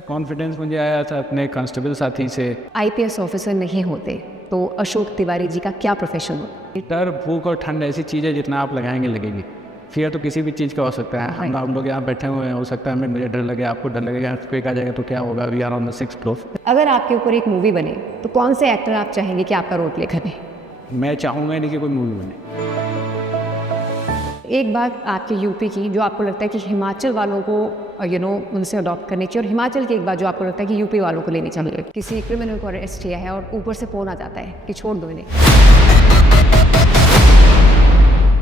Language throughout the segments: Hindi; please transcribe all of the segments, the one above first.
कॉन्फिडेंस मुझे आया था अपने कांस्टेबल साथी से। आईपीएस ऑफिसर नहीं होते तो अशोक तिवारी जी का क्या प्रोफेशन होता? डर, भूख और ठंड ऐसी चीज़ है जितना आप लगाएंगे लगेगी। फियर तो किसी भी चीज़ का हो सकता है। हम लोग यहाँ बैठे हुए हैं, हो सकता है मुझे डर लगे, आपको डर लगेगा, क्विक आ जाएगा तो क्या होगा। We are on the 6th floor. अगर आपके ऊपर एक मूवी बने तो कौन से एक्टर आप चाहेंगे कि आपका रोल प्ले करें? मैं चाहूँगा नहीं कि कोई मूवी बने। एक बात आपके यूपी की जो आपको लगता है कि हिमाचल वालों को उनसे अडॉप्ट करनी चाहिए, और हिमाचल की एक बात जो आपको लगता है कि यूपी वालों को लेनी चाहिए। किसी क्रिमिनल को अरेस्ट किया है और ऊपर से फोन आ जाता है कि छोड़ दो इन्हें।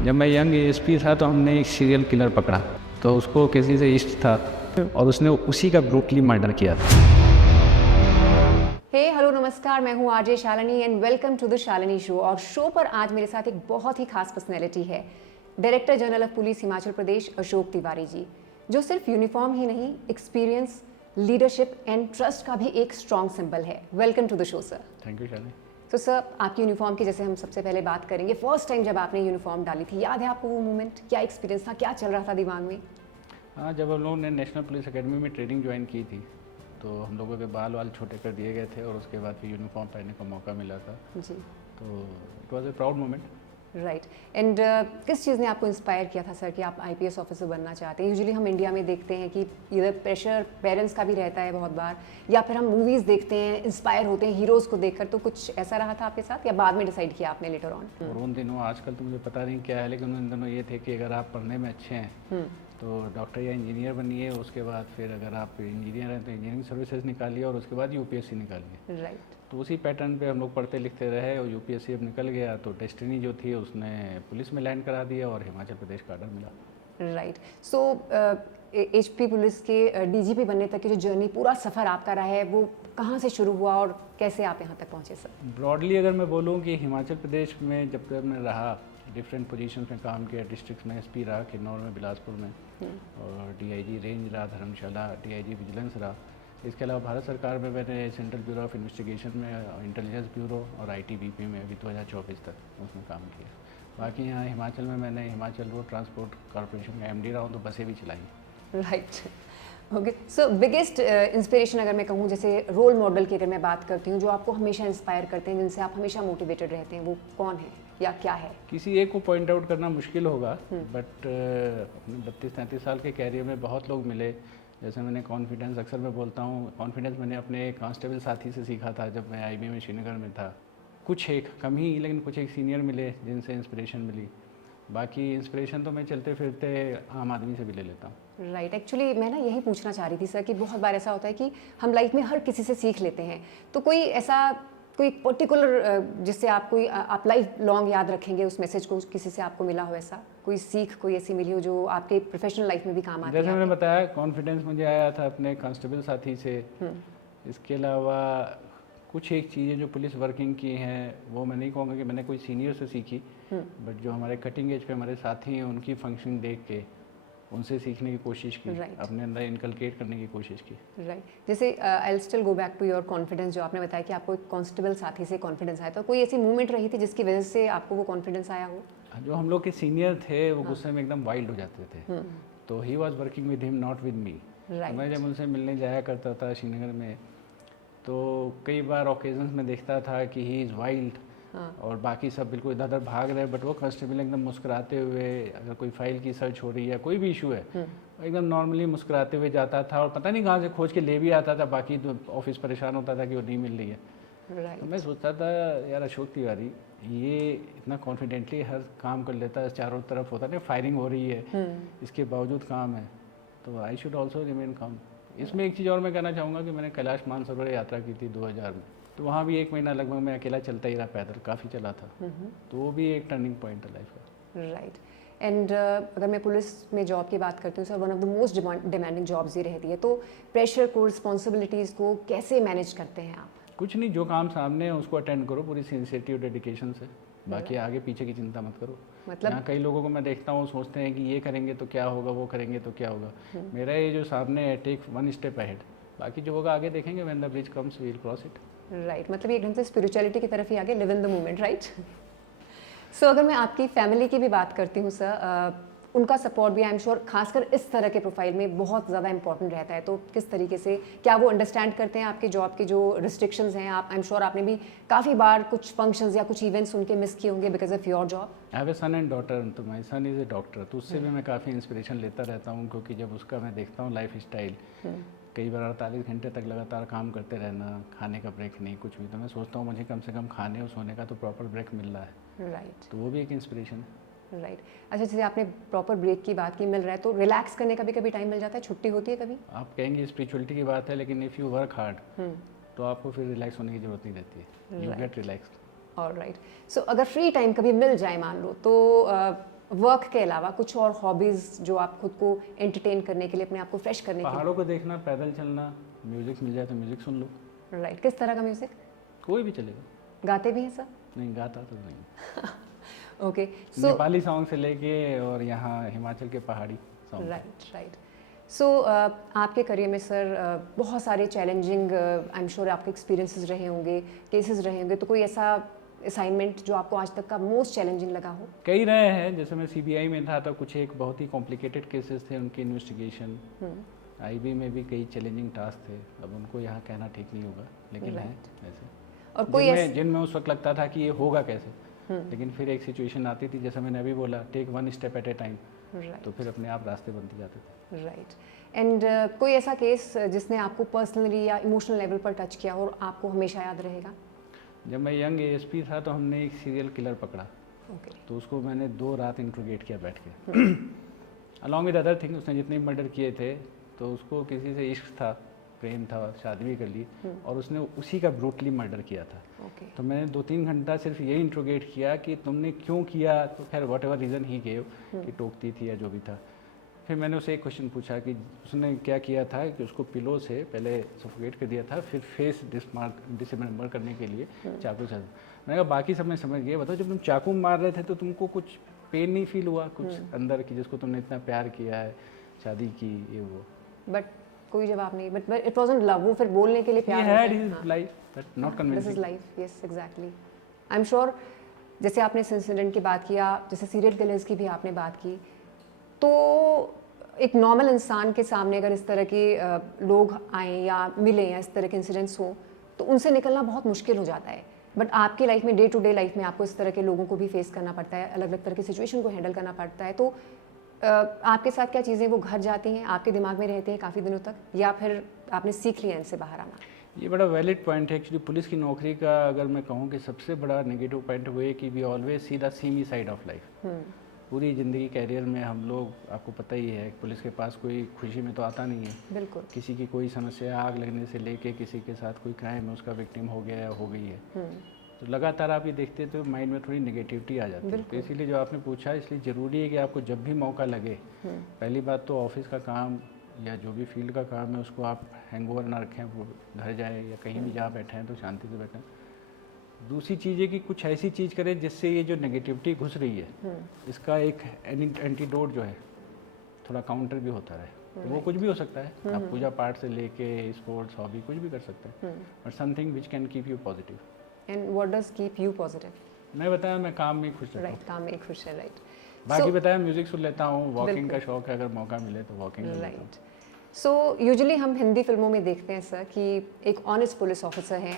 जब मैं यंग एएसपी था तो हमने एक सीरियल किलर पकड़ा, तो उसको किसी से इश्क था और उसने उसी का ब्रूटली मर्डर किया था। हे हेलो नमस्कार, मैं हूँ RJ Shalini and welcome to the Shalini show. और शो पर आज मेरे साथ एक बहुत ही खास पर्सनैलिटी है, director general of police Himachal Pradesh Ashok Tiwari ji, जो सिर्फ यूनिफॉर्म ही नहीं, एक्सपीरियंस, लीडरशिप एंड ट्रस्ट का भी एक स्ट्रॉन्ग सिंबल है। Welcome to the show sir. Thank you Shalini. तो सर, आपकी यूनिफॉर्म की जैसे हम सबसे पहले बात करेंगे, फर्स्ट टाइम जब आपने यूनिफॉर्म डाली थी, याद है आपको वो मोमेंट? क्या एक्सपीरियंस था, क्या चल रहा था दिमाग में? हाँ, जब हम लोगों ने नेशनल पुलिस अकेडमी में ट्रेनिंग ज्वाइन की थी तो हम लोगों के बाल वाल छोटे कर दिए गए थे और उसके बाद फिर यूनिफॉर्म पहनने का मौका मिला था। जी, तो it was a proud moment. Right. And किस चीज़ ने आपको इंस्पायर किया था सर कि आप आईपीएस ऑफिसर बनना चाहते हैं? यूजुअली हम इंडिया में देखते हैं कि इधर प्रेशर पेरेंट्स का भी रहता है बहुत बार, या फिर हम मूवीज़ देखते हैं, इंस्पायर होते हैं हीरोज़ को देखकर। तो कुछ ऐसा रहा था आपके साथ या बाद में डिसाइड किया आपने लेटर ऑन? और उन दिनों, आजकल तो मुझे पता नहीं क्या है, लेकिन उन दिनों ये थे कि अगर आप पढ़ने में अच्छे हैं तो डॉक्टर या इंजीनियर बनिए, उसके बाद फिर अगर आप इंजीनियर हैं तो इंजीनियरिंग सर्विसेज निकालिए और उसके बाद यूपीएससी निकालिए। राइट। तो उसी पैटर्न पे हम लोग पढ़ते लिखते रहे और यूपीएससी अब निकल गया तो डेस्टिनी जो थी उसने पुलिस में लैंड करा दिया और हिमाचल प्रदेश का ऑर्डर मिला। राइट। सो एचपी पुलिस के डीजीपी बनने तक की जो जर्नी, पूरा सफ़र आपका रहा है, वो कहाँ से शुरू हुआ और कैसे आप यहाँ तक पहुँचे सर? ब्रॉडली अगर मैं बोलूँ कि हिमाचल प्रदेश में जब तक मैं रहा, डिफरेंट पोजीशंस में काम किया, डिस्ट्रिक्ट में एसपी रहा किन्नौर में, बिलासपुर में, और डीआईजी रेंज रहा धर्मशाला, डीआईजी विजिलेंस रहा। इसके अलावा भारत सरकार में मैंने सेंट्रल ब्यूरो ऑफ इन्वेस्टिगेशन में, इंटेलिजेंस ब्यूरो और आईटीबीपी में अभी 2024 तक उसमें काम किया। बाकी यहाँ हिमाचल में मैंने हिमाचल रोड ट्रांसपोर्ट कॉर्पोरेशन का एमडी रहा हूँ, तो बसें भी चलाई। राइट। ओके। सो बिगेस्ट इंस्पिरेशन अगर मैं कहूँ, जैसे रोल मॉडल की अगर मैं बात करती हूँ, जो आपको हमेशा इंस्पायर करते हैं, जिनसे आप हमेशा मोटिवेटेड रहते हैं, वो कौन है या क्या है? किसी एक को पॉइंट आउट करना मुश्किल होगा, बट अपने 32-33 साल के कैरियर में बहुत लोग मिले। जैसे मैंने कॉन्फिडेंस, अक्सर मैं बोलता हूँ, कॉन्फिडेंस मैंने अपने कांस्टेबल साथी से सीखा था जब मैं आईबी में श्रीनगर में था। कुछ एक कम ही, लेकिन कुछ एक सीनियर मिले जिनसे इंस्पिरेशन मिली। बाकी इंस्पिरेशन तो मैं चलते फिरते आम आदमी से भी ले लेता हूँ। राइट। एक्चुअली मैं ना यही पूछना चाह रही थी सर कि बहुत बार ऐसा होता है कि हम लाइफ में हर किसी से सीख लेते हैं, तो कोई ऐसा कोई पर्टिकुलर जिससे आप लाइफ लॉन्ग याद रखेंगे उस मैसेज को, किसी से आपको मिला हो ऐसा कोई सीख, कोई ऐसी मिली हो जो आपके प्रोफेशनल लाइफ में भी काम आती है? जैसे मैंने बताया, कॉन्फिडेंस मुझे आया था अपने कांस्टेबल साथी से। इसके अलावा कुछ एक चीज़ें जो पुलिस वर्किंग की हैं, वो मैं नहीं कहूँगा कि मैंने कोई सीनियर से सीखी, बट जो हमारे कटिंग एज पे हमारे साथी हैं उनकी फंक्शनिंग देख के उनसे सीखने की कोशिश की, अपने अंदर इनकलकेट करने की कोशिश की। राइट। जैसे I still go back to your confidence, जो आपने बताया कि आपको एक कांस्टेबल साथी से कॉन्फिडेंस आया, तो कोई ऐसी मूवमेंट रही थी जिसकी वजह से आपको वो कॉन्फिडेंस आया हो? जो हम लोग के सीनियर थे वो गुस्से में एकदम वाइल्ड हो जाते थे, तो he was working with him, not with me. मैं जब उनसे मिलने जाया करता था श्रीनगर में, तो कई बार ओकेजन्स में देखता था कि ही इज़ वाइल्ड और बाकी सब बिल्कुल इधर उधर भाग रहे हैं, बट वो कांस्टेबल एकदम मुस्कुराते हुए, अगर कोई फाइल की सर्च हो रही है, कोई भी इशू है, एकदम नॉर्मली मुस्कुराते हुए जाता था और पता नहीं कहाँ से खोज के ले भी आता था। बाकी तो ऑफिस परेशान होता था कि वो नहीं मिल रही है। तो मैं सोचता था यार, अशोक तिवारी ये इतना कॉन्फिडेंटली हर काम कर लेता है, चारों तरफ होता है फायरिंग हो रही है, इसके बावजूद काम है, तो आई शुड ऑल्सो रिमेन काम। इसमें एक चीज़ और मैं कहना चाहूँगा कि मैंने कैलाश मानसरोवर यात्रा की थी 2000 में, तो वहाँ भी 1 महीना लगभग मैं अकेला चलता ही रहा, पैदल काफ़ी चला था, तो वो भी एक टर्निंग पॉइंट है लाइफ का। राइट। एंड अगर मैं पुलिस में जॉब की बात करती हूँ sir, one of the most demanding jobs ये रहती है, तो प्रेशर को, रिस्पॉन्सिबिलिटीज़ को कैसे मैनेज करते हैं आप? कुछ नहीं, जो काम सामने है उसको अटेंड करो पूरी सिंसियरिटी और डेडिकेशन से, बाकी आगे पीछे की चिंता मत करो। मतलब यहाँ कई लोगों को मैं देखता हूँ, सोचते हैं कि ये करेंगे तो क्या होगा, वो करेंगे तो क्या होगा। मेरा ये जो सामने है, टेक 1 स्टेप अहेड, बाकी जो होगा आगे देखेंगे, when the bridge comes we will cross it. Right. मतलब ये ढंग से स्पिरिचुअलिटी की तरफ ही आगे, live in the moment, right. So अगर मैं आपकी फैमिली की भी बात करती हूँ सर, उनका सपोर्ट भी आई एम श्योर खासकर इस तरह के प्रोफाइल में बहुत ज़्यादा इंपॉर्टेंट रहता है। तो किस तरीके से क्या वो अंडरस्टैंड करते हैं आपके जॉब के जो रिस्ट्रिक्शंस हैं? आप आई एम श्योर आपने भी काफ़ी बार कुछ फंक्शंस या कुछ इवेंट्स उनके मिस किए होंगे because of your job. I have a son and daughter, तो my sun is a doctor, तो उससे भी मैं काफ़ी इंस्पिरेशन लेता रहता हूँ, क्योंकि जब उसका मैं देखता हूँ लाइफ स्टाइल, कई बार 48 घंटे तक लगातार काम करते रहना, खाने का ब्रेक नहीं कुछ भी, तो मैं सोचता हूँ मुझे कम से कम खाने और सोने का तो प्रॉपर ब्रेक मिल रहा है। राइट, तो वो भी एक इंस्पिरेशन है। राइट। अच्छा, जैसे आपने प्रॉपर ब्रेक की बात की, मिल रहा है, तो रिलैक्स करने का भी कभी टाइम मिल जाता है? छुट्टी होती है कभी? आप कहेंगे स्पिरिचुअलिटी की बात है, लेकिन इफ़ यू वर्क हार्ड तो आपको फिर रिलैक्स होने की ज़रूरत नहीं रहती है, यू गेट रिलैक्स्ड। ऑलराइट। सो अगर फ्री टाइम कभी मिल जाए मान लो, तो वर्क के अलावा कुछ और हॉबीज़ जो आप खुद को एंटरटेन करने के लिए, अपने आप को फ्रेश करने के पहाड़ों को देखना, पैदल चलना, म्यूजिक मिल जाए तो म्यूजिक सुन लो। लिए? राइट। किस तरह का म्यूजिक? कोई भी चलेगा। गाते भी हैं सर? नहीं, गाता तो नहीं। ओके, सो नेपाली सॉन्ग से लेके और यहाँ हिमाचल के पहाड़ी सॉन्ग। Right, right. सो आपके करियर में सर बहुत सारे चैलेंजिंग आई एम श्योर आपके एक्सपीरियंसेस रहे होंगे, केसेस रहे होंगे, तो कोई ऐसा असाइनमेंट जो आपको आज तक का मोस्ट चैलेंजिंग लगा हो? कई रहे हैं, जैसे मैं सीबीआई में था तो कुछ एक बहुत ही कॉम्प्लिकेटेड केसेस थे, उनकी इन्वेस्टिगेशन। आईबी में भी कई चैलेंजिंग टास्क थे, अब उनको यहाँ कहना ठीक नहीं होगा, लेकिन है ऐसे। और कोई जिनमें उस वक्त लगता था कि ये होगा कैसे, लेकिन फिर एक सिचुएशन आती थी, जैसे मैंने अभी बोला, take one step at a time, तो फिर अपने आप रास्ते बनते जाते थे। राइट। एंड कोई ऐसा केस जिसने आपको पर्सनली या इमोशनल लेवल पर टच किया और आपको हमेशा याद रहेगा? जब मैं यंग एएसपी था तो हमने एक सीरियल किलर पकड़ा। तो उसको मैंने 2 रात इंट्रोगेट किया बैठ के, अलॉन्ग विद अदर थिंग। उसने जितने मर्डर किए थे, तो उसको किसी से इश्क था, प्रेम था, शादी भी कर ली, और उसने उसी का ब्रूटली मर्डर किया था। तो मैंने 2-3 घंटा सिर्फ यही इंट्रोगेट किया कि तुमने क्यों किया, तो खैर what ever reason he gave, कि टोकती थी या जो भी था। फिर मैंने उसे एक क्वेश्चन पूछा कि उसने क्या किया था, कि उसको पिलो से पहले सफोकेट कर दिया था, फिर फेस डिसमेंबर करने के लिए चाकू से। मैंने कहा बाकी सब मैं समझ गया, बताओ जब तुम चाकू मार रहे थे तो तुमको कुछ पेन नहीं फील हुआ, कुछ अंदर की जिसको तुमने इतना प्यार किया है, शादी की, ये वो? बट कोई जवाब नहीं। बट इट वाजंट लव, वो फिर बोलने के लिए प्यार He had his life, but not convincing. This is life, yes exactly. I am sure जैसे आपने इस इंसिडेंट की बात किया, जैसे सीरियल किलर्स की भी आपने बात की, तो एक नॉर्मल इंसान के सामने अगर इस तरह के लोग आए या मिले या इस तरह के इंसिडेंट्स हो, तो उनसे निकलना बहुत मुश्किल हो जाता है। बट आपकी लाइफ में, डे टू डे लाइफ में, आपको इस तरह के लोगों को भी फेस करना पड़ता है, अलग अलग तरह की सिचुएशन को हैंडल करना पड़ता है। तो आपके साथ क्या चीज़ें वो घर जाती हैं, आपके दिमाग में रहती हैं काफ़ी दिनों तक, या फिर आपने सीख लिया इनसे बाहर आना? ये बड़ा वैलिड पॉइंट है। एक्चुअली पुलिस की नौकरी का अगर मैं कहूँ कि सबसे बड़ा नेगेटिव पॉइंट वो है कि we always see the seamy side of life. पूरी ज़िंदगी कैरियर में हम लोग, आपको पता ही है, पुलिस के पास कोई खुशी में तो आता नहीं है। बिल्कुल। किसी की कोई समस्या, आग लगने से लेके किसी के साथ कोई क्राइम है, उसका विक्टिम हो गया या हो गई है, तो लगातार आप ये देखते तो माइंड में थोड़ी नेगेटिविटी आ जाती है। तो इसीलिए जो आपने पूछा, इसलिए ज़रूरी है कि आपको जब भी मौका लगे, पहली बात तो ऑफिस का काम या जो भी फील्ड का काम है उसको आप हैंगओवर ना रखें, वो घर जाए या कहीं भी जहाँ बैठे हैं तो शांति से बैठें। दूसरी चीज़ है कि कुछ ऐसी चीज़ करें जिससे ये जो नेगेटिविटी घुस रही है, इसका एक एंटीडोट जो है, थोड़ा काउंटर भी होता रहे। वो कुछ भी हो सकता है, आप पूजा पाठ से लेके स्पोर्ट्स, हॉबी, कुछ भी कर सकते हैं, but something which can keep you positive. And what does keep you positive? मैं बताया, मैं काम में खुश रहता हूँ। राइट, काम में खुश है। राइट। बाकी बताया, म्यूजिक सुन लेता हूँ, वॉकिंग का शौक है, अगर मौका मिले तो वॉकिंग। राइट। सो यूजुअली हम हिंदी फिल्मों में देखते हैं सर कि एक ऑनेस्ट पुलिस ऑफिसर है,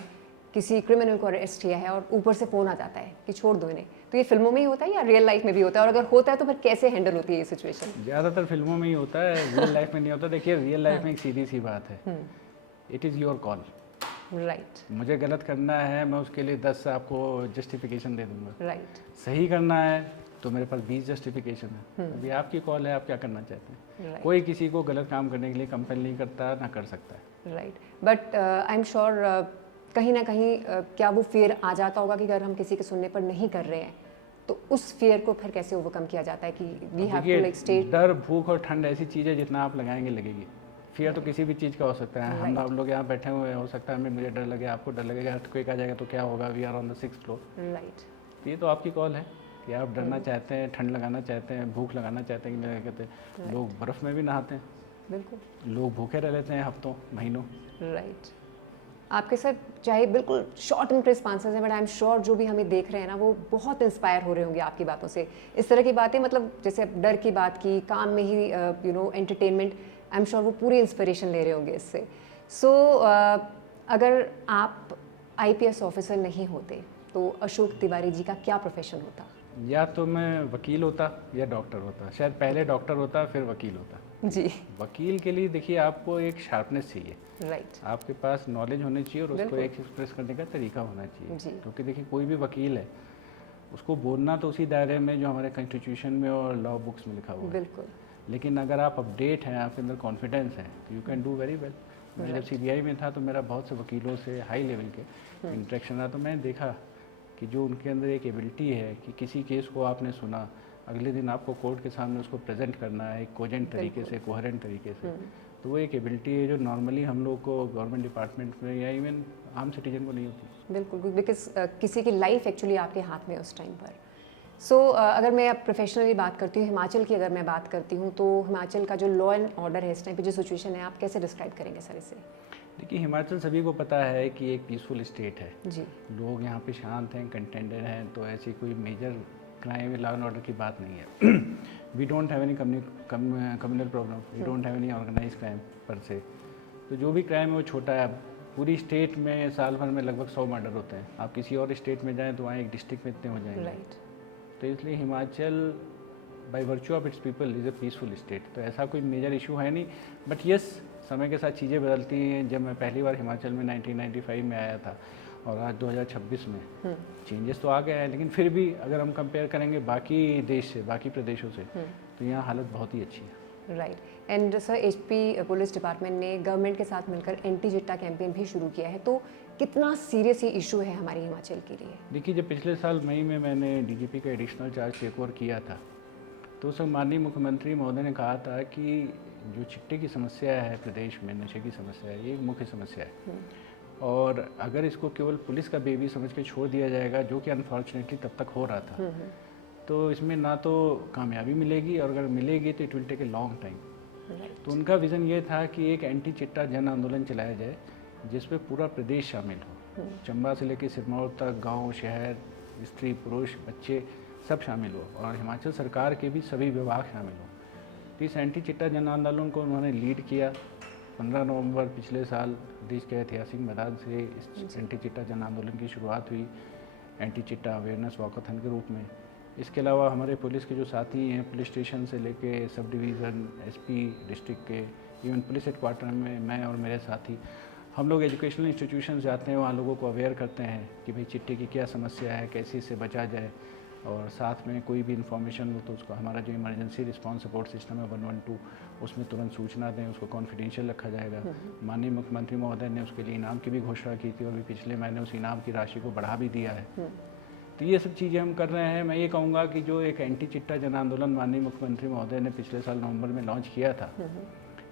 किसी क्रिमिनल को अरेस्ट किया है और ऊपर से फ़ोन आ जाता है कि छोड़ दो इन्हें। तो ये फिल्मों में ही होता है या रियल लाइफ में भी होता है, और अगर होता है तो फिर कैसे हैंडल होती है ये सिचुएशन? ज़्यादातर फिल्मों में ही होता है, रियल लाइफ में नहीं होता। देखिए, रियल लाइफ में एक सीधी सी बात है, it is your call. Right. मुझे गलत करना है, मैं उसके लिए 10 आपको जस्टिफिकेशन दे दूंगा। राइट। सही करना है तो मेरे पास 20 जस्टिफिकेशन है। अभी आपकी कॉल है, आप क्या करना चाहते हैं। कोई किसी को गलत काम करने के लिए कंपेल नहीं करता, ना कर सकता है। Right. But I am sure कहीं ना कहीं क्या वो फियर आ जाता होगा कि अगर हम किसी के सुनने पर नहीं कर रहे हैं, तो उस फियर को फिर कैसे ओवरकम किया जाता है कि we have to like stay? डर, भूख और ठंड ऐसी चीज़ है, जितना आप लगाएंगे लगेगी। फियर तो किसी भी चीज़ का हो सकता है। हम आप लोग यहाँ बैठे हुए हैं, हो सकता है मुझे डर लगे, आपको डर लगेगा, अर्थक्वेक आ जाएगा तो क्या होगा, we are on the 6th floor. Right. ये तो आपकी कॉल है कि आप डरना चाहते हैं, ठंड लगाना चाहते हैं, भूख लगाना चाहते हैं, कि क्या कहते हैं, लोग बर्फ़ में भी नहाते हैं। बिल्कुल। लोग भूखे रह लेते हैं हफ्तों, महीनों। राइट। आपके सर चाहे बिल्कुल शॉर्ट एंड क्रिस्प आंसर्स हैं, बट आई एम श्योर जो भी हमें देख रहे हैं ना वो बहुत इंस्पायर हो रहे होंगे आपकी बातों से। इस तरह की बातें, मतलब जैसे आप डर की बात की, काम में ही एंटरटेनमेंट, आई एम श्योर वो पूरी इंस्पिरेशन ले रहे होंगे इससे। सो अगर आप IPS ऑफिसर नहीं होते तो अशोक तिवारी जी का क्या प्रोफेशन होता? या तो मैं वकील होता या डॉक्टर होता, शायद पहले डॉक्टर होता फिर वकील होता। जी, वकील के लिए देखिए आपको एक शार्पनेस चाहिए, राइट, आपके पास नॉलेज होनी चाहिए और उसको बिल्कुल। एक एक्सप्रेस करने का तरीका होना चाहिए। जी। क्योंकि देखिए कोई भी वकील है, उसको बोलना तो उसी दायरे में जो हमारे कॉन्स्टिट्यूशन में और लॉ बुक्स में लिखा हुआ है। बिल्कुल, लेकिन अगर आप अपडेट हैं, आपके अंदर कॉन्फिडेंस है, तो you can do very well. मैं जब CBI में था तो मेरा बहुत से वकीलों से हाई लेवल के इंटरेक्शन रहा, तो मैंने देखा कि जो उनके अंदर एक एबिलिटी है कि किसी केस को आपने सुना, अगले दिन आपको कोर्ट के सामने उसको प्रेजेंट करना है एक कोजेंट तरीके से, कोहेरेंट तरीके से, तो वो एक एबिलिटी है जो नॉर्मली हम लोग को गवर्नमेंट डिपार्टमेंट में या इवन आम सिटीजन को नहीं होती। बिल्कुल, बिकॉज किसी की लाइफ एक्चुअली आपके हाथ में है उस टाइम पर। सो अगर मैं अब प्रोफेशनली बात करती हूँ, हिमाचल की अगर मैं बात करती हूँ, तो हिमाचल का जो लॉ एंड ऑर्डर है इस टाइम पे, जो सिचुएशन है, आप कैसे डिस्क्राइब करेंगे सर इसे? देखिए हिमाचल सभी को पता है कि एक पीसफुल स्टेट है, जी, लोग यहाँ पे शांत हैं, कंटेंटेड हैं, तो ऐसी कोई major crime law and order की बात नहीं है। We don't have any communal problem, we don't have any organise crime per se. तो जो भी क्राइम है वो छोटा है। पूरी स्टेट में साल भर में लगभग 100 मर्डर होते हैं, आप किसी और स्टेट में जाएँ तो वहाँ एक डिस्ट्रिक्ट में इतने हो जाएंगे। राइट, तो इसलिए Himachal by virtue of its people is a peaceful state, तो ऐसा कोई मेजर इशू है नहीं। बट यस, समय के साथ चीज़ें बदलती हैं। जब मैं पहली बार हिमाचल में 1995 में आया था और आज 2026 में चेंजेस तो आ गए हैं, लेकिन फिर भी अगर हम कंपेयर करेंगे बाकी देश से, बाकी प्रदेशों से, तो यहाँ हालत बहुत ही अच्छी है। Right. And sir, HP police department ने गवर्नमेंट के साथ मिलकर एंटी चिट्टा कैंपेन भी शुरू किया है, तो कितना सीरियस ये इशू है हमारे हिमाचल के लिए? देखिए जब पिछले साल मई में मैंने DGP का एडिशनल चार्ज टेक ओवर किया था, तो उस वक्त माननीय मुख्यमंत्री महोदय ने कहा था कि जो चिट्टे की समस्या है प्रदेश में, नशे की समस्या है, ये एक मुख्य समस्या है, और अगर इसको केवल पुलिस का बेबी समझ के छोड़ दिया जाएगा, जो कि अनफॉर्चुनेटली तब तक हो रहा था, तो इसमें ना तो कामयाबी मिलेगी और अगर मिलेगी तो it will take a long time. तो उनका विज़न ये था कि एक एंटी चिट्टा जन आंदोलन चलाया जाए जिसमें पूरा प्रदेश शामिल हो, चंबा से लेकर सिरमौर तक, गांव, शहर, स्त्री, पुरुष, बच्चे सब शामिल हो, और हिमाचल सरकार के भी सभी विभाग शामिल हो। तो इस एंटी चिट्टा जन आंदोलन को उन्होंने लीड किया। 15 नवंबर पिछले साल देश के ऐतिहासिक मैदान से इस एंटी चिट्टा जन आंदोलन की शुरुआत हुई, एंटी चिट्टा अवेयरनेस वॉकाथन के रूप में। इसके अलावा हमारे पुलिस के जो साथी हैं, पुलिस स्टेशन से लेके सब डिवीज़न, SP डिस्ट्रिक्ट के, इवन पुलिस हेडक्वार्टर में मैं और मेरे साथी, हम लोग एजुकेशनल इंस्टीट्यूशन जाते हैं, वहाँ लोगों को अवेयर करते हैं कि भाई चिट्टे की क्या समस्या है, कैसे इससे बचा जाए, और साथ में कोई भी इन्फॉर्मेशन हो तो उसको हमारा जो इमरजेंसी रिस्पांस सपोर्ट सिस्टम है 112, उसमें तुरंत सूचना दें, उसको कॉन्फिडेंशियल रखा जाएगा। माननीय मुख्यमंत्री महोदय ने उसके लिए इनाम की भी घोषणा की थी और भी पिछले महीने उस इनाम की राशि को बढ़ा भी दिया है। तो ये सब चीज़ें हम कर रहे हैं। मैं ये कहूँगा कि जो एक एंटी चिट्टा जन आंदोलन माननीय मुख्यमंत्री महोदय ने पिछले साल नवंबर में लॉन्च किया था,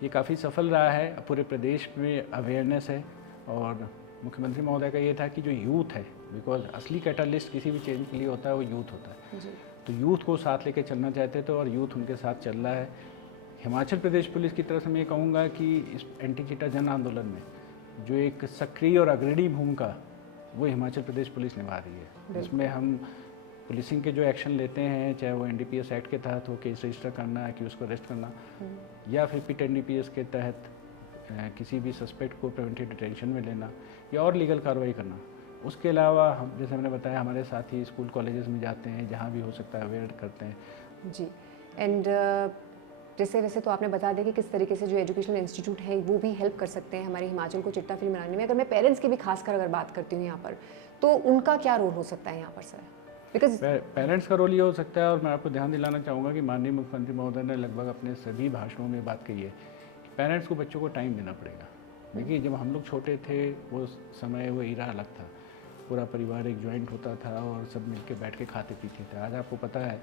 ये काफ़ी सफल रहा है। पूरे प्रदेश में अवेयरनेस है, और मुख्यमंत्री महोदय का ये था कि जो यूथ है, बिकॉज असली कैटालिस्ट किसी भी चेंज के लिए होता है वो यूथ होता है, तो यूथ को साथ लेके चलना चाहते थे और यूथ उनके साथ चल रहा है। हिमाचल प्रदेश पुलिस की तरफ से मैं ये कहूँगा कि इस एंटी चिट्टा जन आंदोलन में जो एक सक्रिय और अग्रणी भूमिका वो हिमाचल प्रदेश पुलिस निभा रही है। इसमें हम पुलिसिंग के जो एक्शन लेते हैं, चाहे वो NDPS एक्ट के तहत हो, केस रजिस्टर करना, कि उसको अरेस्ट करना, या फिर PIT NDPS के तहत किसी भी सस्पेक्ट को प्रिवेंटिव डिटेंशन में लेना, या और लीगल कार्रवाई करना। उसके अलावा हम, जैसे मैंने बताया, हमारे साथी स्कूल कॉलेजेस में जाते हैं, जहाँ भी हो सकता है अवेयर करते हैं। जी। एंड जैसे वैसे तो आपने बता दिया कि किस तरीके से जो एजुकेशनल इंस्टीट्यूट हैं वो भी हेल्प कर सकते हैं हमारे हिमाचल को चिट्टा फ्री बनाने में। अगर मैं पेरेंट्स की भी खासकर अगर बात करती हूँ यहाँ पर, तो उनका क्या रोल हो सकता है यहाँ पर सर? बिकॉज पेरेंट्स का रोल ये हो सकता है, और मैं आपको ध्यान दिलाना चाहूँगा कि माननीय मुख्यमंत्री महोदय ने लगभग अपने सभी भाषणों में बात कही है कि पेरेंट्स को बच्चों को टाइम देना पड़ेगा। देखिए जब हम लोग छोटे थे वो समय, वो ईरा अलग था, पूरा परिवार एक जॉइंट होता था और सब मिलके बैठ के खाते पीते थे। आज आपको पता है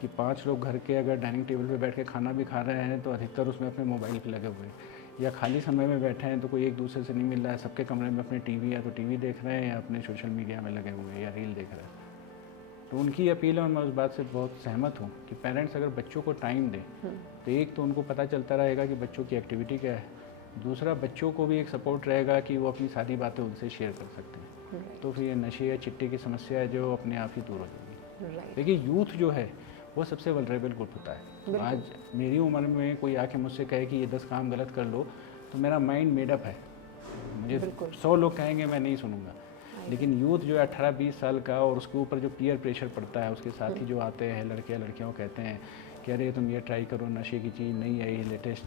कि 5 लोग घर के अगर डाइनिंग टेबल पे बैठ के खाना भी खा रहे हैं तो अधिकतर उसमें अपने मोबाइल पे लगे हुए हैं, या खाली समय में बैठे हैं तो कोई एक दूसरे से नहीं मिल रहा है, सबके कमरे में अपने टीवी, या तो टीवी देख रहे हैं या अपने सोशल मीडिया में लगे हुए हैं या रील देख रहे हैं। तो उनकी अपील है और मैं उस बात से बहुत सहमत हूँ कि पेरेंट्स अगर बच्चों को टाइम दें तो एक तो उनको पता चलता रहेगा कि बच्चों की एक्टिविटी क्या है, दूसरा बच्चों को भी एक सपोर्ट रहेगा कि वो अपनी सारी बातें उनसे शेयर कर सकते हैं, तो फिर ये नशे या चिट्टे की समस्या है जो अपने आप ही दूर हो जाएगी। देखिए यूथ जो है वो सबसे वल्नरेबल ग्रुप होता है। आज मेरी उम्र में कोई आके मुझसे कहे कि ये 10 काम गलत कर लो, तो मेरा माइंड मेडअप है, मुझे 100 लोग कहेंगे मैं नहीं सुनूंगा। लेकिन यूथ जो है 18-20 साल का, और उसके ऊपर जो पीयर प्रेशर पड़ता है, उसके साथी जो आते हैं लड़के लड़कियों कहते हैं कि अरे तुम ये ट्राई करो, नशे की चीज़ नहीं आई है लेटेस्ट,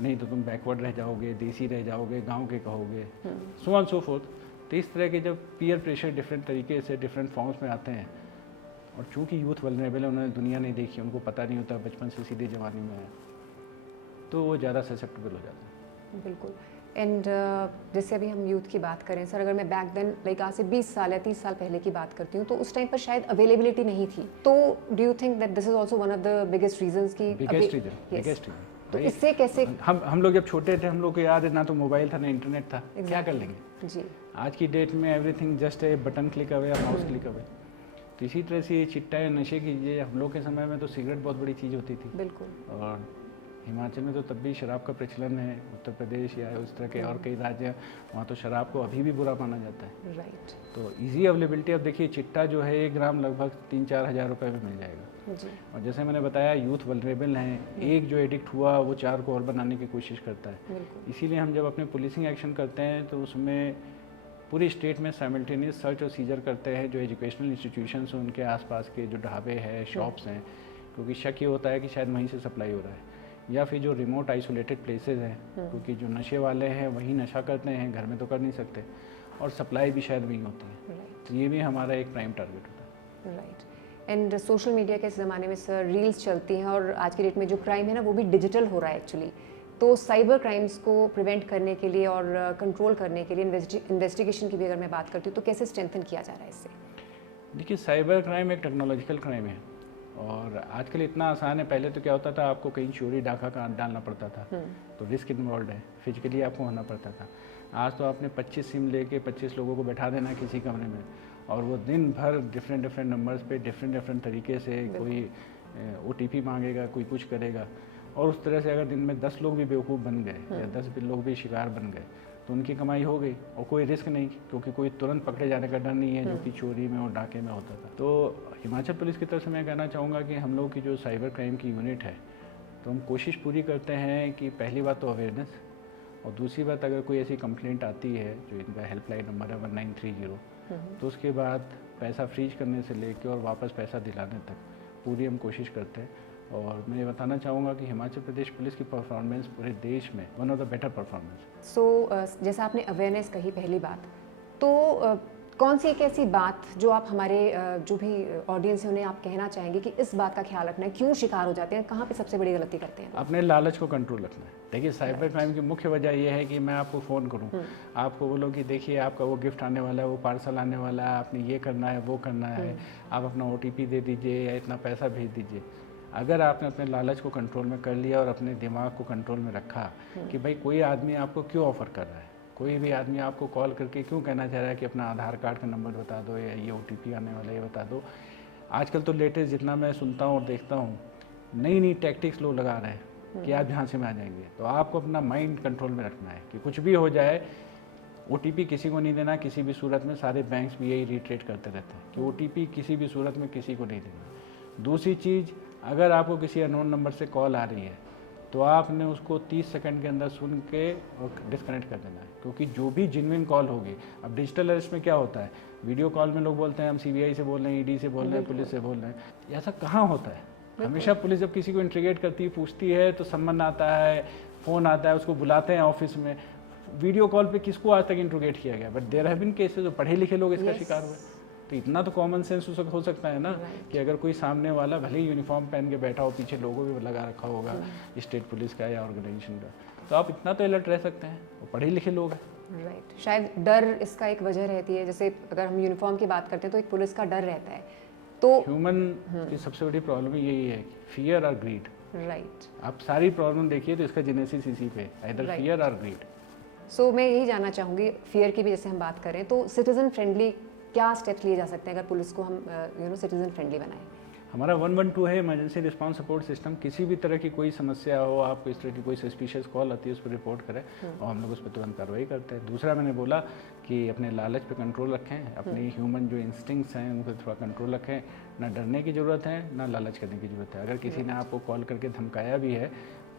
नहीं तो तुम बैकवर्ड रह जाओगे, देसी रह जाओगे, गांव के कहोगे, सो ऑन सो फोर्थ। तो इस तरह के जब पीयर प्रेशर डिफरेंट तरीके से डिफरेंट फॉर्म्स में आते हैं, और चूँकि यूथ वल्नरेबल है, उन्होंने दुनिया नहीं देखी, उनको पता नहीं होता, बचपन से सीधे जवानी में है, तो वो ज़्यादा ससेप्टेबल हो जाते हैं। बिल्कुल। एंड जैसे अभी हम यूथ की बात करें सर, अगर मैं बैक देन लाइक आज से 20 साल या 30 साल पहले की बात करती हूँ, तो उस टाइम पर शायद अवेलेबिलिटी नहीं थी। तो do you think that this is also one of the biggest reasons की बिगेस्ट रीजन। तो इससे कैसे हम लोग जब छोटे थे, हम लोग को याद है ना तो मोबाइल था ना इंटरनेट था, क्या कर लेंगे जी। आज की डेट में everything just a button click away या माउस क्लिक अवे। तो इसी तरह से ये चिट्टा या नशे की, ये हम लोग के समय में तो सिगरेट बहुत बड़ी चीज़ होती थी। बिल्कुल। और हिमाचल में तो तब भी शराब का प्रचलन है, उत्तर प्रदेश या उस तरह के और कई राज्य, वहाँ तो शराब को अभी भी बुरा माना जाता है। राइट। तो इजी अवेलेबिलिटी, अब देखिए चिट्टा जो है 1 ग्राम लगभग 3-4 हज़ार रुपये में मिल जाएगा जी। और जैसे मैंने बताया यूथ वल्नरेबल हैं, एक जो एडिक्ट हुआ वो 4 को और बनाने की कोशिश करता है। बिल्कुल। इसीलिए हम जब अपने पुलिसिंग एक्शन करते हैं तो उसमें पूरी स्टेट में साइमल्टेनियस सर्च और सीजर करते हैं जो एजुकेशनल इंस्टीट्यूशंस हैं, उनके आसपास के जो ढाबे हैं, शॉप्स हैं, क्योंकि शक ये होता है कि शायद वहीं से सप्लाई हो रहा है, या फिर जो रिमोट आइसोलेटेड प्लेसेस हैं, क्योंकि जो नशे वाले हैं वहीं नशा करते हैं, घर में तो कर नहीं सकते, और सप्लाई भी शायद वहीं होती है। तो ये भी हमारा एक प्राइम टारगेट होता है। राइट। एंड सोशल मीडिया के इस ज़माने में सर रील्स चलती हैं, और आज की डेट में जो क्राइम है ना वो भी डिजिटल हो रहा है एक्चुअली। तो साइबर क्राइम्स को प्रिवेंट करने के लिए और कंट्रोल करने के लिए इन्वेस्टिगेशन की भी अगर मैं बात करती हूँ, तो कैसे स्ट्रेंथन किया जा रहा है इससे? देखिए साइबर क्राइम एक टेक्नोलॉजिकल क्राइम है, और आजकल इतना आसान है। पहले तो क्या होता था, आपको कहीं चोरी डाका का डालना पड़ता था, तो रिस्क इन्वॉल्व है, फिजिकली आपको होना पड़ता था। आज तो आपने 25 सिम लेके 25 लोगों को बैठा देना किसी कमरे में, और वो दिन भर डिफरेंट नंबर्स पे डिफरेंट तरीके से कोई OTP मांगेगा, कोई कुछ करेगा, और उस तरह से अगर दिन में 10 लोग भी बेवकूफ़ बन गए या 10 लोग भी शिकार बन गए तो उनकी कमाई हो गई, और कोई रिस्क नहीं, क्योंकि कोई तुरंत पकड़े जाने का डर नहीं है जो कि चोरी में और डाके में होता था। तो हिमाचल पुलिस की तरफ से मैं कहना चाहूँगा कि हम लोग की जो साइबर क्राइम की यूनिट है, तो हम कोशिश पूरी करते हैं कि पहली बात तो अवेयरनेस, और दूसरी बात अगर कोई ऐसी कंप्लेंट आती है, जो इनका हेल्पलाइन नंबर है 1930, तो उसके बाद पैसा फ्रीज करने से लेकर और वापस पैसा दिलाने तक पूरी हम कोशिश करते हैं। और मैं ये बताना चाहूँगा कि हिमाचल प्रदेश पुलिस की परफॉर्मेंस पूरे देश में one of the better performance. So जैसा आपने अवेयरनेस कही पहली बात, तो कौन सी एक ऐसी बात जो आप हमारे जो भी ऑडियंस है उन्हें आप कहना चाहेंगे कि इस बात का ख्याल रखना है, क्यों शिकार हो जाते हैं, कहाँ पे सबसे बड़ी गलती करते हैं? अपने लालच को कंट्रोल रखना है। देखिए साइबर क्राइम की मुख्य वजह यह है कि मैं आपको फ़ोन करूं, आपको बोलो कि देखिए आपका वो गिफ्ट आने वाला है, वो पार्सल आने वाला है, आपने ये करना है, वो करना है, आप अपना OTP दे दीजिए या इतना पैसा भेज दीजिए। अगर आपने अपने लालच को कंट्रोल में कर लिया और अपने दिमाग को कंट्रोल में रखा कि भाई कोई आदमी आपको क्यों ऑफ़र कर रहा है, कोई भी आदमी आपको कॉल करके क्यों कहना चाह रहा है कि अपना आधार कार्ड का नंबर बता दो या ये OTP आने वाला है ये बता दो। आजकल तो लेटेस्ट जितना मैं सुनता हूँ और देखता हूँ, नई टैक्टिक्स लोग लगा रहे हैं कि आप झांसे में आ जाएंगे। तो आपको अपना माइंड कंट्रोल में रखना है कि कुछ भी हो जाए OTP किसी को नहीं देना किसी भी सूरत में। सारे बैंक्स भी यही रिट्रेट करते रहते हैं कि OTP किसी भी सूरत में किसी को नहीं देना। दूसरी चीज़, अगर आपको किसी अननोन नंबर से कॉल आ रही है तो आपने उसको 30 सेकंड के अंदर सुन के और डिस्कनेक्ट कर देना है, क्योंकि जो भी जेन्युइन कॉल होगी, अब डिजिटल अरेस्ट में क्या होता है, वीडियो कॉल में लोग बोलते हैं हम CBI से बोल रहे हैं, ED से बोल रहे हैं, पुलिस से बोल रहे हैं। ऐसा कहाँ होता है? हमेशा पुलिस जब किसी को इंट्रीगेट करती है, पूछती है, तो सम्मन आता है, फ़ोन आता है, उसको बुलाते हैं ऑफिस में। वीडियो कॉल पे किसको आज तक इंट्रोगेट किया गया? But there have been cases जो पढ़े लिखे लोग इसका शिकार हुए। तो इतना तो कॉमन सेंस हो सकता है ना कि अगर कोई सामने वाला भले ही यूनिफॉर्म पहन के बैठा हो, पीछे लोगो भी लगा रखा होगा स्टेट पुलिस का या ऑर्गेनाइजेशन का, तो आप इतना तो अलर्ट रह सकते हैं, वो पढ़े लिखे लोग हैं। राइट। शायद डर इसका एक वजह रहती है, जैसे अगर हम यूनिफॉर्म की बात करते हैं तो एक पुलिस का डर रहता है। तो ह्यूमन की सबसे बड़ी प्रॉब्लम यही है, फियर और ग्रीड। राइट। आप सारी प्रॉब्लम देखिए तो इसका जेनेसिस इसी पे, आइदर फियर और ग्रीड। सो मैं यही जानना चाहूँगी, फियर की भी जैसे हम बात करें तो सिटीजन फ्रेंडली क्या स्टेप्स लिए जा सकते हैं अगर पुलिस को हम सिटीजन फ्रेंडली बनाएं? हमारा 112 है इमरजेंसी रिस्पांस सपोर्ट सिस्टम। किसी भी तरह की कोई समस्या हो, आपको इस तरह की कोई सस्पिशियस कॉल आती है, उस पर रिपोर्ट करें और हम लोग उस पर तुरंत कार्रवाई करते हैं। दूसरा मैंने बोला कि अपने लालच पे कंट्रोल रखें, अपनी ह्यूमन जो इंस्टिंक्ट्स हैं उन पर थोड़ा कंट्रोल रखें। ना डरने की ज़रूरत है, ना लालच करने की ज़रूरत है। अगर किसी ने आपको कॉल करके धमकाया भी है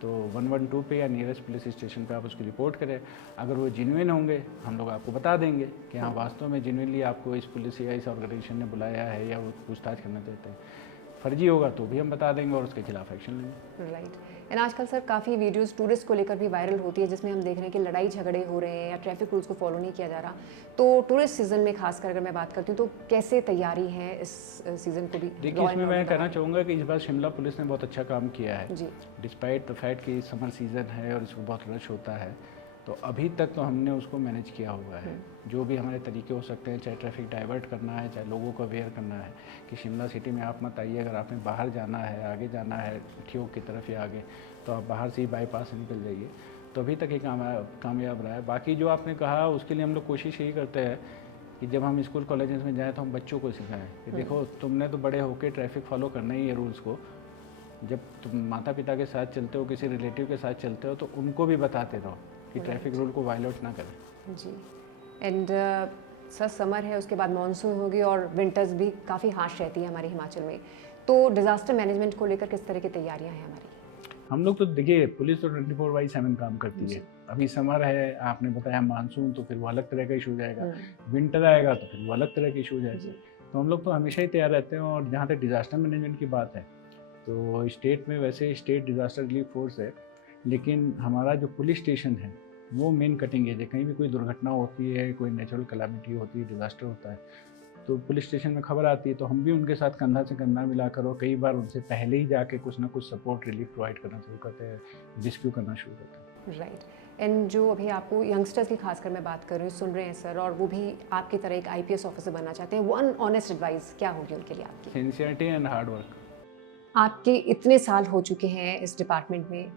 तो 112 पे या नियरेस्ट पुलिस स्टेशन पे आप उसकी रिपोर्ट करें। अगर वो जेन्युइन होंगे हम लोग आपको बता देंगे कि हाँ वास्तव में जेन्युइनली आपको इस पुलिस या इस ऑर्गेनाइजेशन ने बुलाया है या वो पूछताछ करना चाहते हैं। फर्जी होगा तो भी हम बता देंगे और उसके खिलाफ एक्शन लेंगे। राइट। एंड आजकल सर काफ़ी वीडियोस टूरिस्ट को लेकर भी वायरल होती है जिसमें हम देख रहे हैं कि लड़ाई झगड़े हो रहे हैं या ट्रैफिक रूल्स को फॉलो नहीं किया जा रहा। तो टूरिस्ट सीजन में खासकर अगर मैं बात करती हूँ तो कैसे तैयारी है इस सीजन को भी? देखिए इसमें मैं कहना चाहूँगा कि इस बार शिमला पुलिस ने बहुत अच्छा काम किया है जी। डिस्पाइट द फैक्ट कि समर सीज़न है और इसमें बहुत रश होता है, तो अभी तक तो हमने उसको मैनेज किया हुआ है। जो भी हमारे तरीके हो सकते हैं, चाहे ट्रैफिक डाइवर्ट करना है, चाहे लोगों को अवेयर करना है कि शिमला सिटी में आप मत आइए, अगर आपने बाहर जाना है, आगे जाना है ठियोग की तरफ या आगे, तो आप बाहर से ही बाईपास से निकल जाइए। तो अभी तक ये कामयाब रहा है। बाकी जो आपने कहा उसके लिए हम लोग कोशिश यही करते हैं कि जब हम स्कूल कॉलेजेस में जाएँ तो हम बच्चों को सिखाएं कि देखो तुमने तो बड़े होकर ट्रैफिक फॉलो करना ही है रूल्स को। जब तुम माता पिता के साथ चलते हो, किसी रिलेटिव के साथ चलते हो, तो उनको भी बताते रहो कि ट्रैफिक रूल को वायलेट ना करें। जी। एंड सर समर है, उसके बाद मानसून होगी और विंटर्स भी काफ़ी हार्श रहती है हमारे हिमाचल में, तो डिज़ास्टर मैनेजमेंट को लेकर किस तरह की तैयारियां हैं हमारी? हम लोग तो देखिए पुलिस तो 24/7 काम करती है। अभी समर है, आपने बताया मानसून, तो फिर वो अलग तरह का इशू हो जाएगा। विंटर आएगा तो फिर वो अलग तरह का इशू हो जाएगा। तो हम लोग तो हमेशा ही तैयार रहते हैं। और जहाँ तक डिज़ास्टर मैनेजमेंट की बात है तो स्टेट में वैसे स्टेट डिज़ास्टर रिलीफ फोर्स है, लेकिन हमारा जो पुलिस स्टेशन है वो मेन कटिंग एज है। कहीं भी कोई दुर्घटना होती है, कोई नेचुरल कैलामिटी होती है, डिज़ास्टर होता है, तो पुलिस स्टेशन में खबर आती है तो हम भी उनके साथ कंधा से कंधा मिलाकर और कई बार उनसे पहले ही जाके कुछ ना कुछ सपोर्ट रिलीफ प्रोवाइड करना शुरू करते हैं, रेस्क्यू करना शुरू करते हैं। राइट। एंड जो अभी आपको यंगस्टर्स की खासकर मैं बात कर रही हूँ, सुन रहे हैं सर, और वो भी आपकी तरह एक IPS ऑफिसर बनना चाहते हैं, वन ऑनेस्ट एडवाइस क्या होगी उनके लिए आपकी? Sincerity and hard work. आपके इतने साल हो चुके हैं इस डिपार्टमेंट में,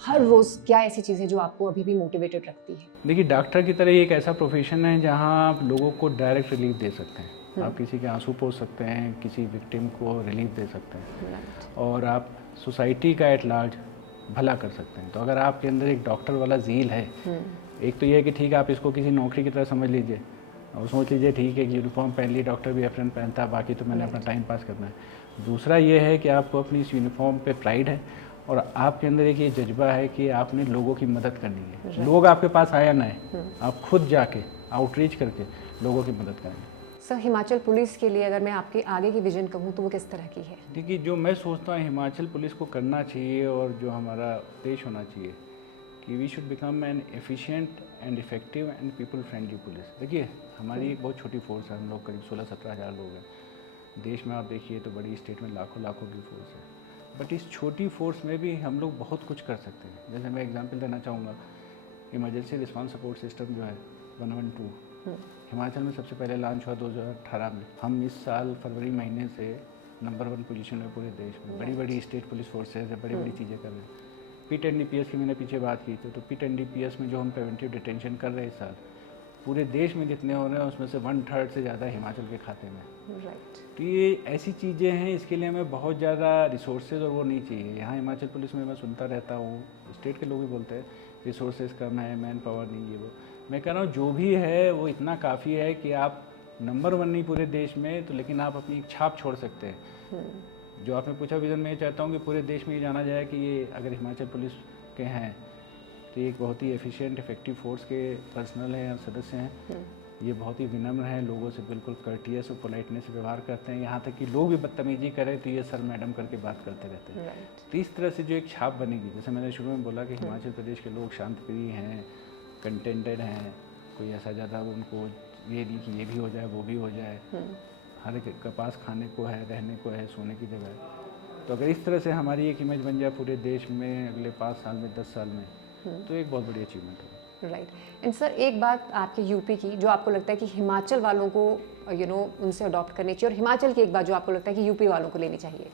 हर रोज़ क्या ऐसी चीज़ें जो आपको अभी भी मोटिवेटेड रखती है? देखिए डॉक्टर की तरह एक ऐसा प्रोफेशन है जहाँ आप लोगों को डायरेक्ट रिलीफ दे सकते हैं। आप किसी के आंसू पोंछ सकते हैं, किसी विक्टिम को रिलीफ दे सकते हैं और आप सोसाइटी का एट लार्ज भला कर सकते हैं। तो अगर आपके अंदर एक डॉक्टर वाला ज़ील है, एक तो ये है कि ठीक है आप इसको किसी नौकरी की तरह समझ लीजिए और सोच लीजिए ठीक है यूनिफॉर्म पहन ली, डॉक्टर भी एप्रन पहनता है, बाकी तो मैंने अपना टाइम पास करना है। दूसरा ये है कि आपको अपनी इस यूनिफॉर्म पे प्राइड है और आपके अंदर एक ये जज्बा है कि आपने लोगों की मदद करनी है। लोग आपके पास आया ना है, आप खुद जाके आउटरीच करके लोगों की मदद करेंगे। सर हिमाचल पुलिस के लिए अगर मैं आपके आगे की विजन कहूँ तो वो किस तरह की है? देखिए जो मैं सोचता हूँ हिमाचल पुलिस को करना चाहिए और जो हमारा उद्देश्य होना चाहिए कि we should become an efficient and effective and people friendly police. देखिए हमारी एक बहुत छोटी फोर्स है, हम लोग करीब 16-17 हज़ार लोग हैं। देश में आप देखिए तो बड़ी स्टेट में लाखों लाखों की फोर्स है, बट इस छोटी फोर्स में भी हम लोग बहुत कुछ कर सकते हैं। जैसे मैं एग्जांपल देना चाहूँगा, इमरजेंसी रिस्पांस सपोर्ट सिस्टम जो है 112 हिमाचल में सबसे पहले लॉन्च हुआ 2018 में। हम इस साल फरवरी महीने से नंबर 1 पोजीशन में पूरे देश में। बड़ी बड़ी स्टेट पुलिस फोर्सेज है, बड़ी बड़ी चीज़ें कर रहे हैं। PIT and DPS की मैंने पीछे बात की थी, तो PIT and DPS में जो हम प्रिवेंटिव डिटेंशन कर रहे हैं इस साल, पूरे देश में जितने हो रहे हैं उसमें से 1/3 से ज़्यादा हिमाचल के खाते में। राइट। तो ये ऐसी चीज़ें हैं, इसके लिए हमें बहुत ज़्यादा रिसोर्सेज और वो नहीं चाहिए। यहाँ हिमाचल पुलिस में मैं सुनता रहता हूँ, स्टेट के लोग भी बोलते हैं रिसोर्सेज कम है, मैन पावर नहीं है। वो मैं कह रहा हूँ जो भी है वो इतना काफ़ी है कि आप नंबर 1 नहीं पूरे देश में तो, लेकिन आप अपनी एक छाप छोड़ सकते हैं। जो आपने पूछा विज़न, मैं ये चाहता हूँ कि पूरे देश में ये जाना जाए कि ये अगर हिमाचल पुलिस के हैं तो ये एक बहुत ही एफिशिएंट इफेक्टिव फोर्स के पर्सनल हैं, सदस्य हैं। ये बहुत ही विनम्र हैं, लोगों से बिल्कुल कर्टियस और पोलाइटनेस से व्यवहार करते हैं। यहाँ तक कि लोग भी बदतमीजी करें तो ये सर मैडम करके बात करते रहते हैं। तो इस तरह से जो एक छाप बनेगी, जैसे मैंने शुरू में बोला कि हिमाचल प्रदेश के लोग शांतप्रिय हैं, कंटेंटेड हैं, कोई ऐसा ज़्यादा उनको ये नहीं कि ये भी हो जाए वो भी हो जाए। हर एक के पास खाने को है, रहने को है, सोने की जगह है। तो अगर इस तरह से हमारी एक इमेज बन जाए पूरे देश में अगले 5 साल में, 10 साल में, तो एक बहुत बड़ी अचीवमेंट होगी। राइट। एंड सर एक बात आपके यूपी की जो आपको लगता है कि हिमाचल वालों को उनसे अडॉप्ट करनी चाहिए, और हिमाचल की एक बात जो आपको लगता है कि यूपी वालों को लेनी चाहिए?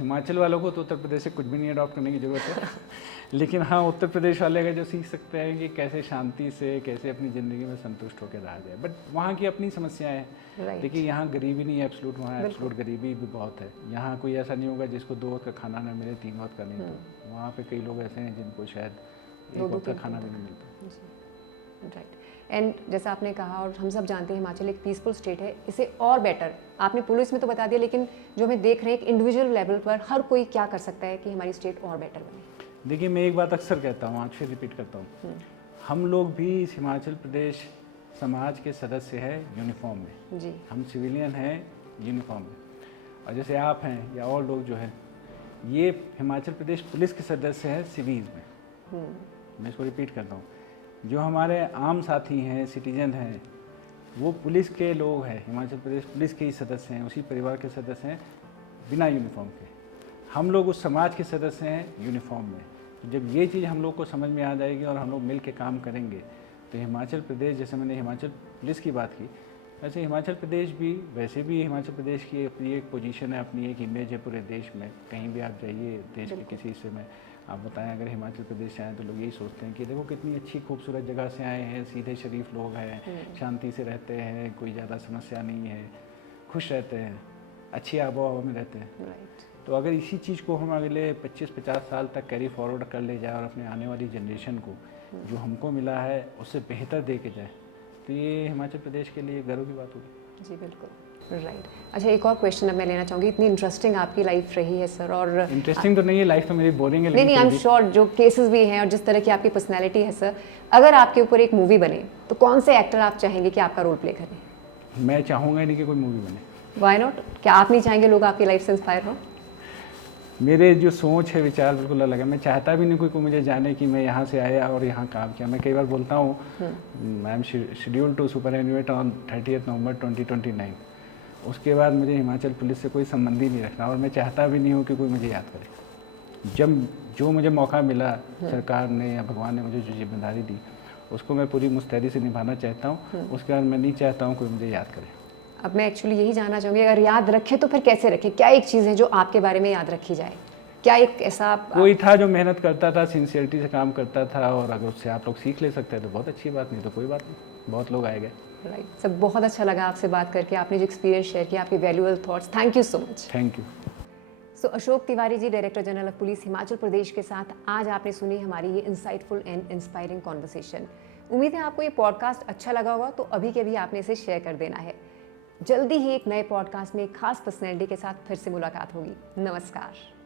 हिमाचल वालों को तो उत्तर प्रदेश से कुछ भी नहीं अडॉप्ट करने की ज़रूरत है लेकिन हाँ, उत्तर प्रदेश वाले अगर जो सीख सकते हैं कि कैसे शांति से कैसे अपनी ज़िंदगी में संतुष्ट होकर रहा जाए, बट वहाँ की अपनी समस्याएं हैं। देखिए यहाँ गरीबी नहीं है एब्सोल्यूट, वहाँ एब्सोल्यूट गरीबी भी बहुत है। यहाँ कोई ऐसा नहीं होगा जिसको 2 वक्त का खाना ना मिले, 3 वक्त का नहीं, तो वहाँ पे कई लोग ऐसे हैं जिनको शायद 1 वक्त का खाना भी नहीं मिलता। राइट। एंड जैसा आपने कहा और हम सब जानते हैं हिमाचल एक पीसफुल स्टेट है, इसे और बेटर आपने पुलिस में तो बता दिया, लेकिन जो हमें देख रहे हैं एक इंडिविजुअल लेवल पर हर कोई क्या कर सकता है कि हमारी स्टेट और बेटर बने? देखिए मैं एक बात अक्सर कहता हूँ, आज फिर रिपीट करता हूँ, हम लोग भी इस हिमाचल प्रदेश समाज के सदस्य हैं यूनिफॉर्म में जी। हम सिविलियन हैं यूनिफॉर्म में, और जैसे आप हैं या और लोग जो हैं ये हिमाचल प्रदेश पुलिस के सदस्य हैं सिविल में। मैं इसको रिपीट करता हूँ, जो हमारे आम साथी हैं, सिटीजन हैं, वो पुलिस के लोग हैं, हिमाचल प्रदेश पुलिस के ही सदस्य हैं, उसी परिवार के सदस्य हैं बिना यूनिफॉर्म के। हम लोग उस समाज के सदस्य हैं यूनिफॉर्म में। तो जब ये चीज़ हम लोग को समझ में आ जाएगी और हम लोग मिल के काम करेंगे तो हिमाचल प्रदेश, जैसे मैंने हिमाचल पुलिस की बात की, वैसे हिमाचल प्रदेश भी, वैसे भी हिमाचल प्रदेश की अपनी एक पोजीशन है, अपनी एक इमेज है पूरे देश में। कहीं भी आप जाइए देश के किसी हिस्से में, आप बताएं अगर हिमाचल प्रदेश से आए तो लोग यही सोचते हैं कि देखो कितनी अच्छी खूबसूरत जगह से आए हैं, सीधे शरीफ लोग हैं, शांति से रहते हैं, कोई ज़्यादा समस्या नहीं है, खुश रहते हैं, अच्छी आबो हवा में रहते हैं। तो अगर इसी चीज़ को हम अगले 25-50 साल तक कैरी फॉरवर्ड कर ले जाए और अपने आने वाली जनरेशन को जो हमको मिला है उससे बेहतर दे के जाए, तो ये हिमाचल प्रदेश के लिए गर्व की बात होगी। जी बिल्कुल, राइट। अच्छा, एक और क्वेश्चन अब मैं लेना चाहूँगी। इतनी इंटरेस्टिंग आपकी लाइफ रही है सर, और इंटरेस्टिंग तो नहीं है लाइफ, तो मेरी बोरिंग है। नहीं, आई एम श्योर जो केसेस भी हैं और जिस तरह की आपकी पर्सनैलिटी है सर, अगर आपके ऊपर एक मूवी बने तो कौन से एक्टर आप चाहेंगे कि आपका रोल प्ले करें? मैं चाहूँगा नहीं कि कोई मूवी बने। Why not? क्या आप नहीं चाहेंगे लोग आपकी लाइफ से इंस्पायर हो? मेरे जो सोच है, विचार बिल्कुल अलग है। मैं चाहता भी नहीं कोई मुझे जाने कि मैं यहाँ से आया और यहाँ काम किया। मैं कई बार बोलता हूँ I am scheduled to superannuate on 30 November 2029। उसके बाद मुझे हिमाचल पुलिस से कोई संबंध ही नहीं रखना, और मैं चाहता भी नहीं हूँ कि कोई मुझे याद करे। जब जो मुझे मौका मिला, सरकार ने या भगवान ने मुझे जो जिम्मेदारी दी, उसको मैं पूरी मुस्तैदी से निभाना चाहता हूँ। उसके बाद मैं नहीं चाहता हूँ कोई मुझे याद करे। अब मैं एक्चुअली यही जानना चाहूँगी, अगर याद रखे तो फिर कैसे रखे? क्या एक चीज़ है जो आपके बारे में याद रखी जाए? क्या एक ऐसा कोई था जो मेहनत करता था, सिंसियरिटी से काम करता था, और अगर उससे आप लोग सीख ले सकते हैं तो बहुत अच्छी बात, नहीं तो कोई बात नहीं, बहुत लोग आए गए। राइट सर, बहुत अच्छा लगा आपसे बात करके, आपने जो एक्सपीरियंस शेयर किया, आपके valuable thoughts, thank you so much. Thank you. So Ashok Tiwari ji, director general of police Himachal Pradesh के साथ आज आपने सुनी हमारी ये इंसाइटफुल एंड इंस्पायरिंग कॉन्वर्सेशन। उम्मीद है आपको ये पॉडकास्ट अच्छा लगा होगा, तो अभी के अभी आपने इसे शेयर कर देना है। जल्दी ही एक नए पॉडकास्ट में एक खास पर्सनैलिटी के साथ फिर से मुलाकात होगी। नमस्कार।